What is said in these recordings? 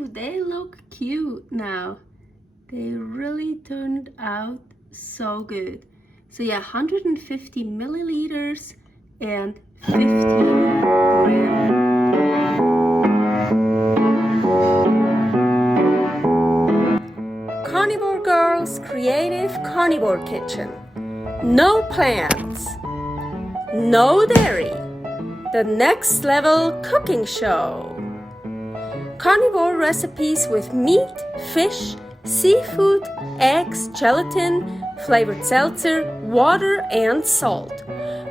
Ooh, they look cute now. They really turned out so good. So yeah, 150 milliliters and 15 grams. Carnivore Girl's Creative Carnivore Kitchen. No plants, no dairy. The next level cooking show. Carnivore recipes with meat, fish, seafood, eggs, gelatin, flavored seltzer, water, and salt.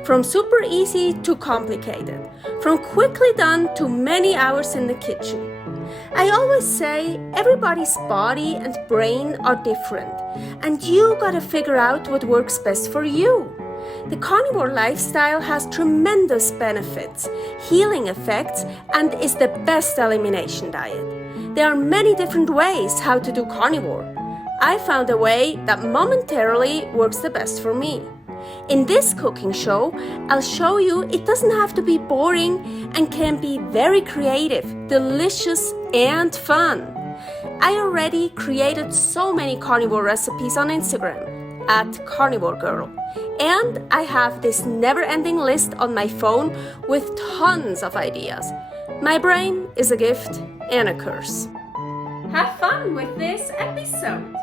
From super easy to complicated. From quickly done to many hours in the kitchen. I always say everybody's body and brain are different, and you gotta figure out what works best for you. The carnivore lifestyle has tremendous benefits, healing effects, and is the best elimination diet. There are many different ways how to do carnivore. I found a way that momentarily works the best for me. In this cooking show, I'll show you it doesn't have to be boring and can be very creative, delicious, and fun. I already created so many carnivore recipes on Instagram @karnivorgirl. And I have this never-ending list on my phone with tons of ideas. My brain is a gift and a curse. Have fun with this episode!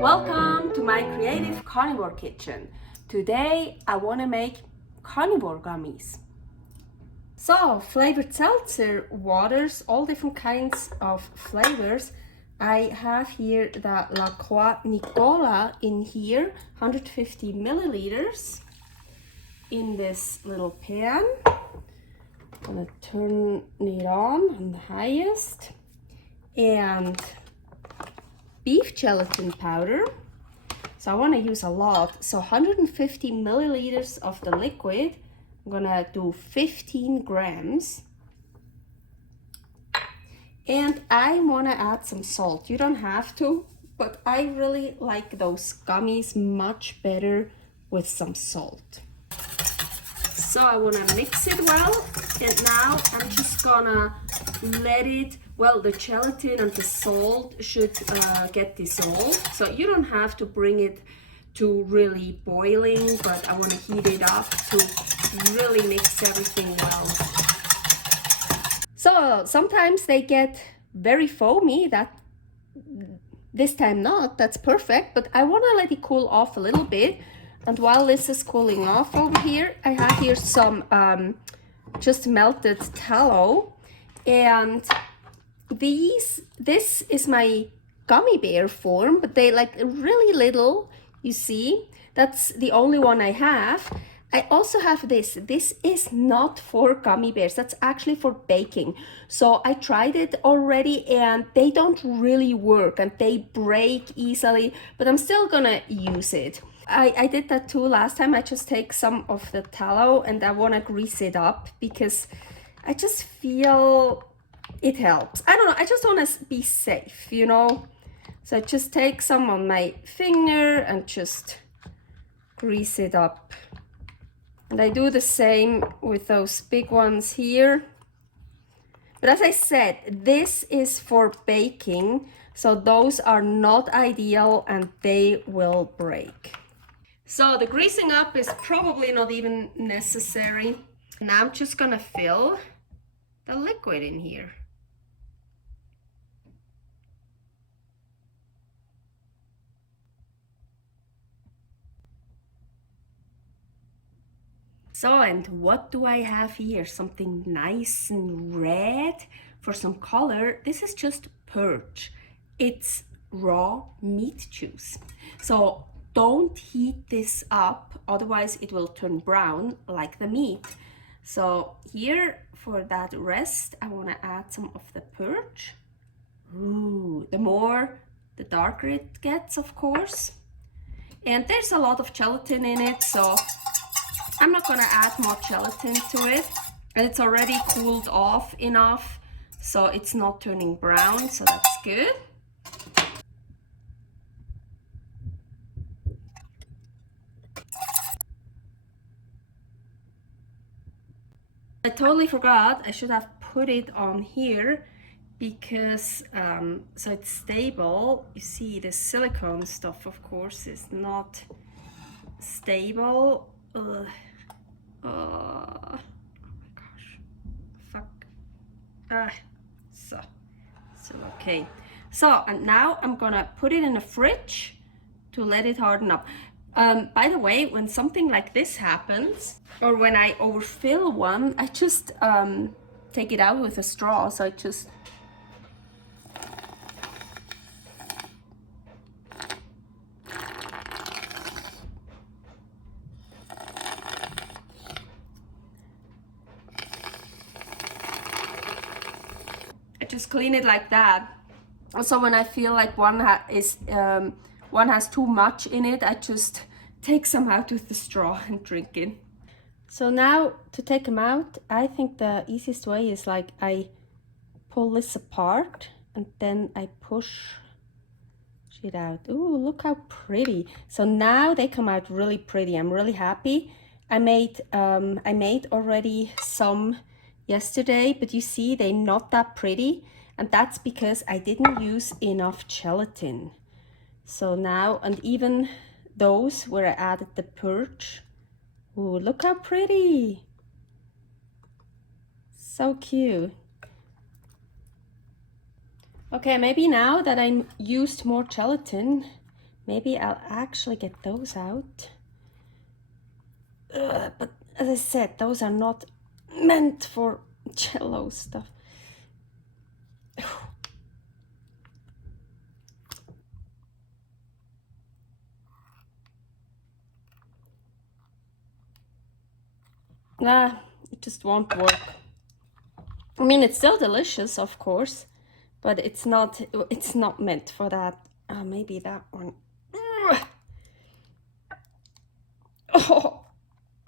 Welcome to my creative carnivore kitchen. Today I want to make carnivore gummies. So, flavored seltzer waters, all different kinds of flavors. I have here the La Croix Nicola in here, 150 milliliters in this little pan. I'm gonna turn it on the highest. And beef gelatin powder. So I want to use a lot. So 150 milliliters of the liquid. I'm gonna do 15 grams. And I want to add some salt. You don't have to, but I really like those gummies much better with some salt. So I want to mix it well, and now I'm just gonna let it, well, the gelatin and the salt should get dissolved. So you don't have to bring it to really boiling, but I want to heat it up to really mix everything well. So sometimes they get very foamy, that this time not, that's perfect, but I want to let it cool off a little bit. And while this is cooling off over here, I have here some just melted tallow, and this is my gummy bear form, but they like really little, you see, that's the only one I have. I also have this. This is not for gummy bears. That's actually for baking. So I tried it already and they don't really work and they break easily, but I'm still gonna use it. I did that too last time. I just take some of the tallow and I wanna grease it up because I just feel it helps. I don't know, I just wanna be safe, you know? So I just take some on my finger and just grease it up. And I do the same with those big ones here. But as I said, this is for baking, so those are not ideal and they will break. So the greasing up is probably not even necessary. Now I'm just gonna fill the liquid in here. So, and what do I have here? Something nice and red for some color. This is just Purge. It's raw meat juice. So don't heat this up, otherwise it will turn brown like the meat. So here for that rest, I want to add some of the Purge. Ooh, the darker it gets, of course. And there's a lot of gelatin in it, so I'm not gonna add more gelatin to it. And it's already cooled off enough, so it's not turning brown, so that's good. I totally forgot, I should have put it on here. because so it's stable. You see the silicone stuff, of course, is not stable. Oh my gosh, fuck. So okay. So, and now I'm gonna put it in the fridge to let it harden up. By the way, when something like this happens, or when I overfill one, I just take it out with a straw. So I just clean it like that. Also, when I feel like one has too much in it, I just take some out with the straw and drink it. So now to take them out, I think the easiest way is like I pull this apart and then I push it out. Ooh, look how pretty. So now they come out really pretty. I'm really happy. I made already some yesterday, but you see they're not that pretty, and that's because I didn't use enough gelatin. So now, and even those where I added the Purge. Ooh, look how pretty. So cute. Okay, maybe now that I used more gelatin, maybe I'll actually get those out. But as I said, those are not meant for jello stuff. It just won't work. I mean, it's still delicious, of course, but it's not meant for that. Maybe that one. Oh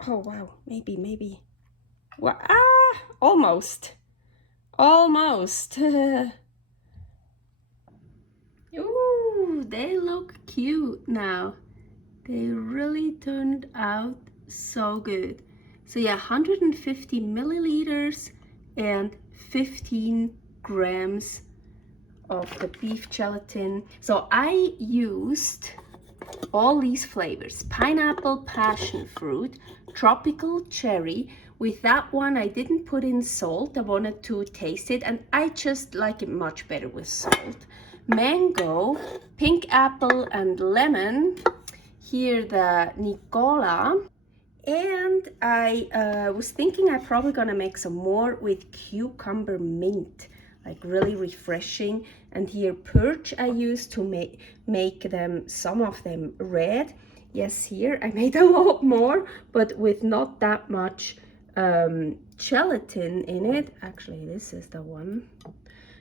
wow, maybe. Well, almost. Ooh, they look cute now. They really turned out so good. So yeah, 150 milliliters and 15 grams of the beef gelatin. So I used all these flavors: pineapple, passion fruit, tropical cherry. With that one, I didn't put in salt. I wanted to taste it, and I just like it much better with salt. Mango, pink apple, and lemon. Here the Nicola. And I was thinking I'm probably gonna make some more with cucumber mint, like really refreshing. And here Purge I used to make them, some of them red. Yes, here I made a lot more, but with not that much gelatin in it. Actually, this is the one.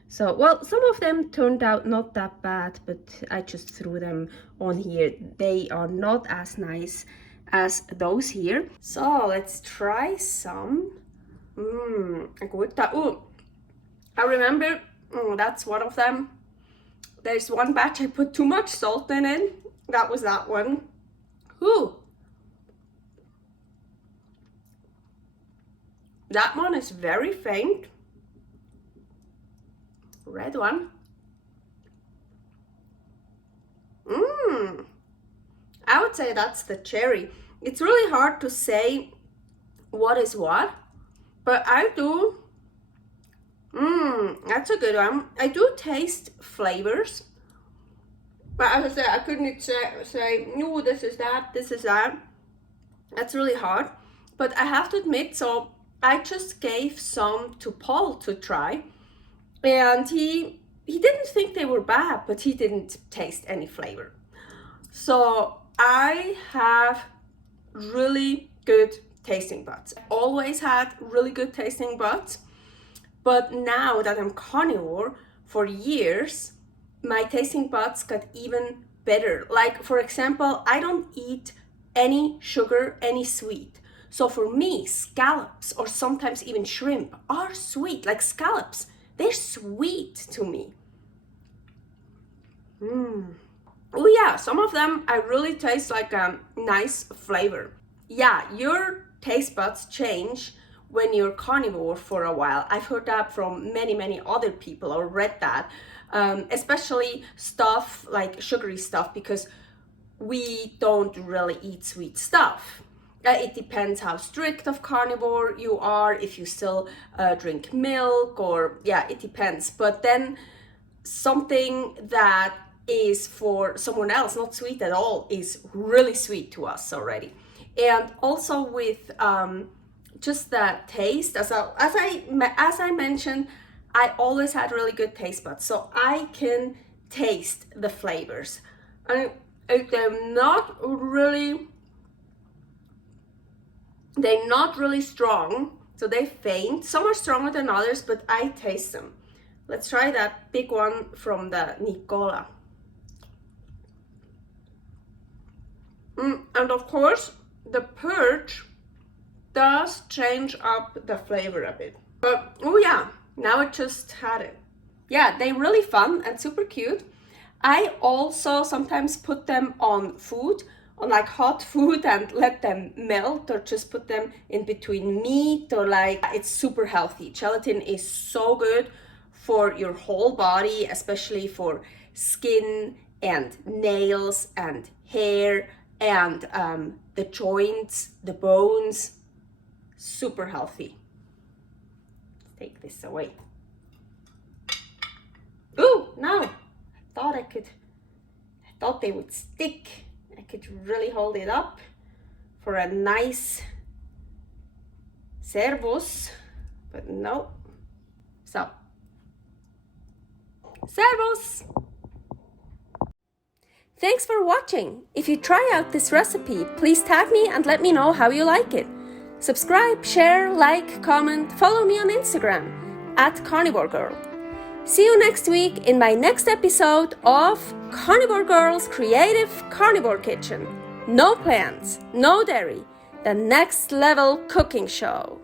So, well, some of them turned out not that bad, but I just threw them on here. They are not as nice as those here. So let's try some. Oh, I remember, that's one of them. There's one batch I put too much salt in it. That was that one. Ooh. That one is very faint. Red one. I would say that's the cherry. It's really hard to say what is what, but I do. That's a good one. I do taste flavors, but as I said, I couldn't say no, this is that, this is that. That's really hard. But I have to admit, so I just gave some to Paul to try, and he didn't think they were bad, but he didn't taste any flavor. So I have really good tasting buds. I always had really good tasting buds, but now that I'm carnivore for years, my tasting buds got even better. Like, for example, I don't eat any sugar, any sweet. So for me, scallops or sometimes even shrimp are sweet. Like scallops, they're sweet to me. Oh yeah, some of them I really taste like a nice flavor. Yeah, your taste buds change when you're carnivore for a while. I've heard that from many other people, or read that, especially stuff like sugary stuff, because we don't really eat sweet stuff. It depends how strict of carnivore you are, if you still drink milk, or yeah, it depends. But then something that is for someone else not sweet at all is really sweet to us already. And also with just the taste, as I mentioned, I always had really good taste buds, so I can taste the flavors. And they're not really strong, so they faint. Some are stronger than others, but I taste them. Let's try that big one from the Nicola. And of course, the Purge does change up the flavor a bit. But oh yeah, now I just had it. Yeah, they're really fun and super cute. I also sometimes put them on food, on like hot food, and let them melt, or just put them in between meat, or like, it's super healthy. Gelatin is so good for your whole body, especially for skin and nails and hair and the joints, the bones. Super healthy. Let's take this away. Ooh, no, I thought they would stick. I could really hold it up for a nice servus, but no. So, servus! Thanks for watching. If you try out this recipe, please tag me and let me know how you like it. Subscribe, share, like, comment, follow me on Instagram @karnivorgirl. See you next week in my next episode of Carnivore Girl's Creative Carnivore Kitchen. No plants, no dairy, the next level cooking show.